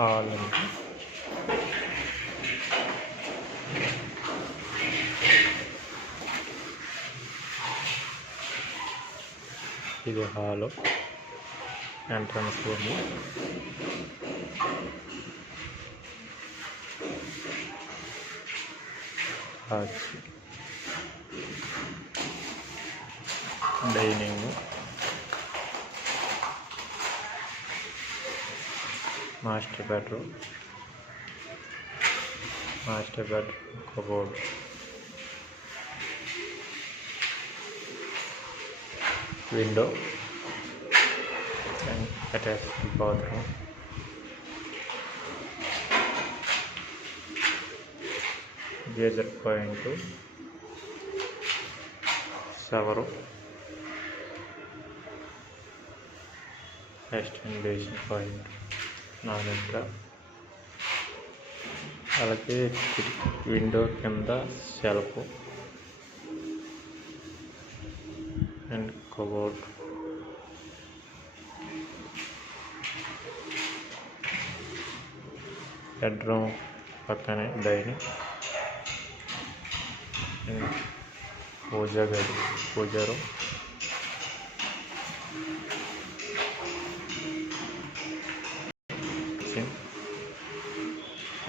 హాల్ అండి. ఇది hall entrance ఉంది. Dining, master bedroom cupboard, window and attached bathroom. Geyser point, shower, extension point, నాలుగు. అలాగే విండో కింద షెల్ఫ్ అండ్ కబోర్డ్. బెడ్రూమ్ పక్కనే డైనింగ్, పూజ రూమ్, కిచెన్,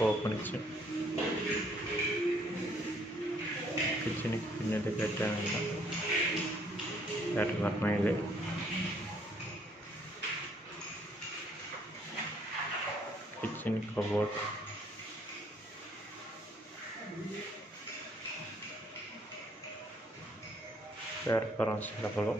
ఓపెన్ కిచెన్కి గిన్నెలు పెట్టామన్నా పెట్టమని కిచెన్ కబోర్డ్, ప్లాట్ఫారం షెల్ఫ్లు,